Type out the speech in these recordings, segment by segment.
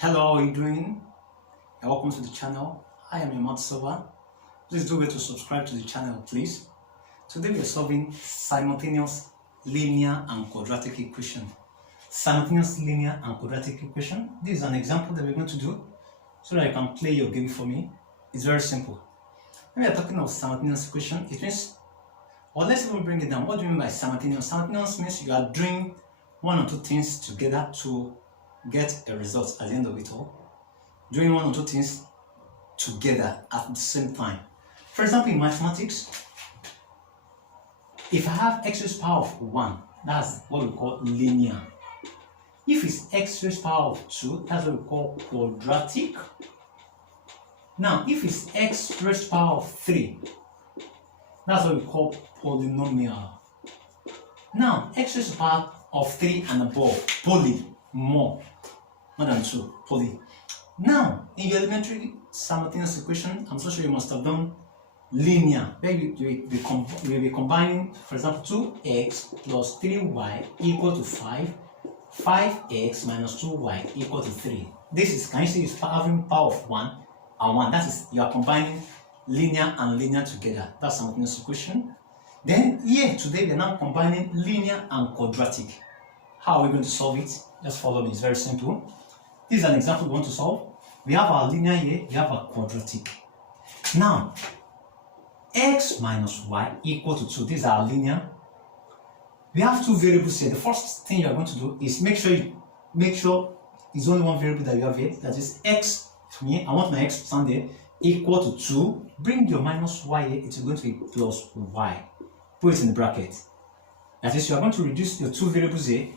Hello, how are you doing? And welcome to the channel. I am your math solver. Please do well to subscribe to the channel, please. Today we are solving simultaneous linear and quadratic equation. Simultaneous linear and quadratic equation. This is an example that we're going to do so that you can play your game for me. It's very simple. When we are talking about simultaneous equation, it means, or let's even bring it down. What do you mean by simultaneous? Simultaneous means you are doing one or two things together to get a result at the end of it all. Doing one or two things together at the same time. For example, in mathematics, if I have x raised to the power of 1, that's what we call linear. If it's x raised to the power of 2, that's what we call quadratic. Now, if it's x raised to the power of 3, that's what we call polynomial. Now, x raised to the power of 3 and above, poly, more than 2, poly. Now, in your elementary simultaneous equation, I'm so sure you must have done linear, where you'll be combining, for example, 2x plus 3y equal to 5, 5x minus 2y equal to 3. This is, can you see, it's having power of 1 and 1. That is, you are combining linear and linear together. That's simultaneous equation. Then, here, today, we are now combining linear and quadratic. How are we going to solve it? Just follow me, it's very simple. This is an example we want to solve. We have our linear here, we have our quadratic. Now, x minus y equal to 2. This is our linear. We have two variables here. The first thing you are going to do is make sure it's only one variable that you have here. That is x to me. I want my x to stand there equal to 2. Bring your minus y here. It is going to be plus y. Put it in the bracket. That is, you are going to reduce your two variables here.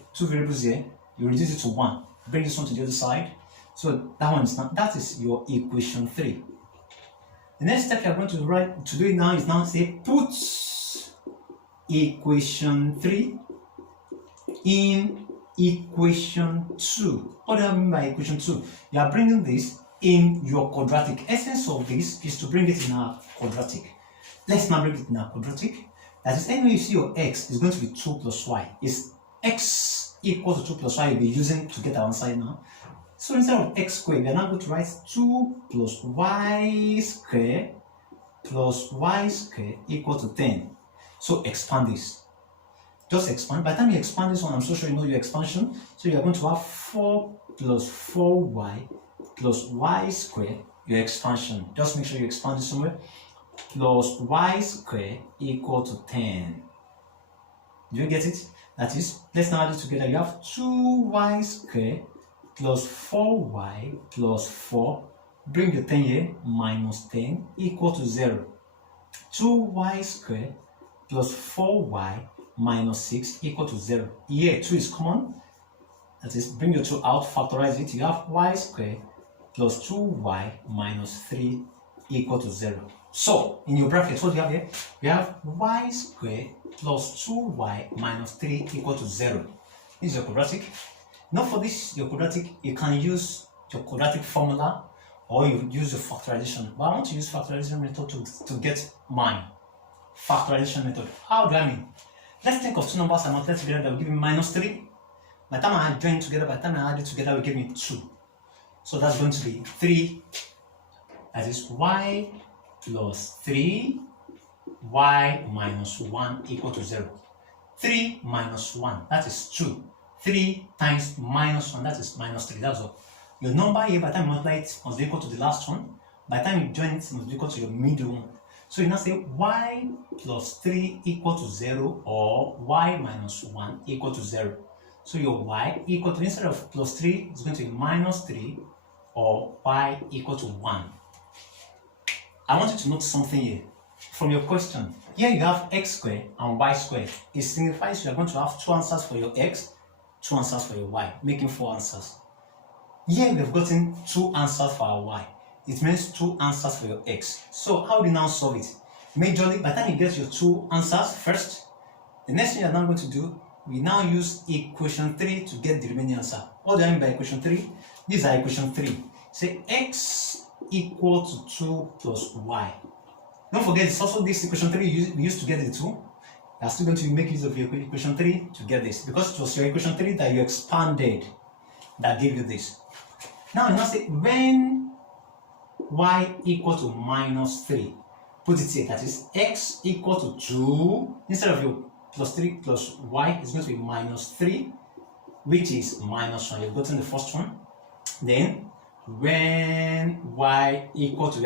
You reduce it to 1. Bring this one to the other side. So that one is now, that is your equation 3. The next step you are going to do it now is now say put equation 3 in equation 2. What do I mean by equation 2? You are bringing this in your quadratic. Essence of this is to bring it in our quadratic. Let's now bring it in our quadratic. That is, anyway you see your x is going to be 2 plus y. Is x equal to 2 plus y you'll be using to get our answer now. So instead of x squared, we are now going to write 2 plus y squared equal to 10. So expand this. Just expand. By the time you expand this one, I'm so sure you know your expansion. So you are going to have 4 plus 4y plus y squared, your expansion. Just make sure you expand this somewhere. Plus y squared equal to 10. Do you get it? That is, let's now add it together. You have 2y squared plus 4y plus 4. Bring the 10 here, minus 10 equal to 0. 2y squared plus 4y minus 6 equal to 0. Here, 2 is common. That is, bring your 2 out, factorize it. You have y squared plus 2y minus 3 equal to 0. So, in your bracket, what do you have here? We have y squared plus 2y minus 3 equal to 0. This is your quadratic. Now for this, your quadratic, you can use your quadratic formula or you use the factorization. But I want to use factorization method to get mine. Factorization method. How do I mean? Let's think of two numbers and multiply together that will give me minus 3. By the time I join together, by the time I add it together, will give me 2. So that's going to be 3. That is y plus 3, y minus 1 equal to 0. 3 minus 1, that is 2. 3 times minus 1, that is minus 3, that's all. Your number here, by the time you multiply it, must be equal to the last one. By the time you join it, must be equal to your middle one. So you now say y plus 3 equal to 0 or y minus 1 equal to 0. So your y equal to, instead of plus 3, it's going to be minus 3 or y equal to 1. I want you to note something here. From your question, here you have x squared and y squared. It signifies you are going to have 2 answers for your x, 2 answers for your y, making 4 answers. Here we have gotten 2 answers for our y. It means 2 answers for your x. So how do you now solve it? Majorly, by the time you get your 2 answers first, the next thing you are now going to do, we now use equation 3 to get the remaining answer. What do I mean by equation 3? These are equation 3. Say x equal to 2 plus y. Don't forget, it's also this equation 3 we used to get the 2. You are still going to make use of your equation 3 to get this, because it was your equation 3 that you expanded that gave you this. Now you now say when y equal to minus 3, put it here, that is x equal to 2, instead of your plus 3 plus y is going to be minus 3, which is minus 1. You've gotten the first one. Then when y equal to,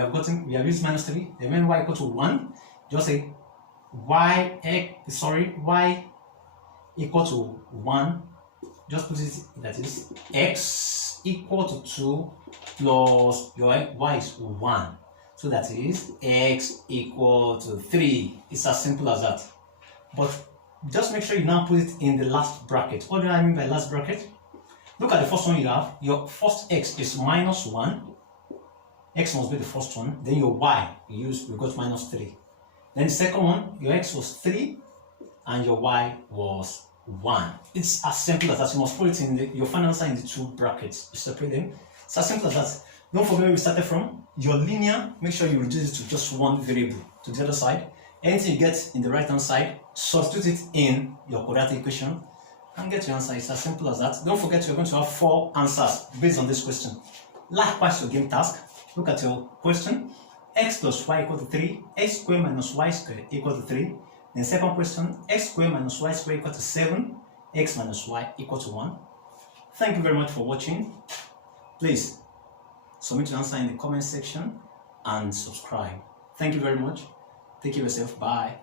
we have used minus 3, then when y equal to 1, just say y equal to 1, just put it, that is x equal to 2 plus your y is 1. So that is x equal to 3. It's as simple as that. But just make sure you now put it in the last bracket. What do I mean by last bracket? Look at the first one you have. Your first x is minus 1. X must be the first one. Then your y, we got minus 3. Then the second one, your x was 3 and your y was 1. It's as simple as that. You must put it in your final answer in the two brackets. You separate them. It's as simple as that. Don't forget where we started from. Your linear, make sure you reduce it to just one variable to the other side. Anything you get in the right hand side, substitute it in your quadratic equation and get your answer. It's as simple as that. Don't forget you're going to have 4 answers based on this question. Likewise, your game task. Look at your question. X plus y equal to 3, x squared minus y squared equal to 3. Then second question, x squared minus y squared equal to 7, x minus y equal to 1. Thank you very much for watching. Please submit your answer in the comment section and subscribe. Thank you very much. Take care of yourself. Bye.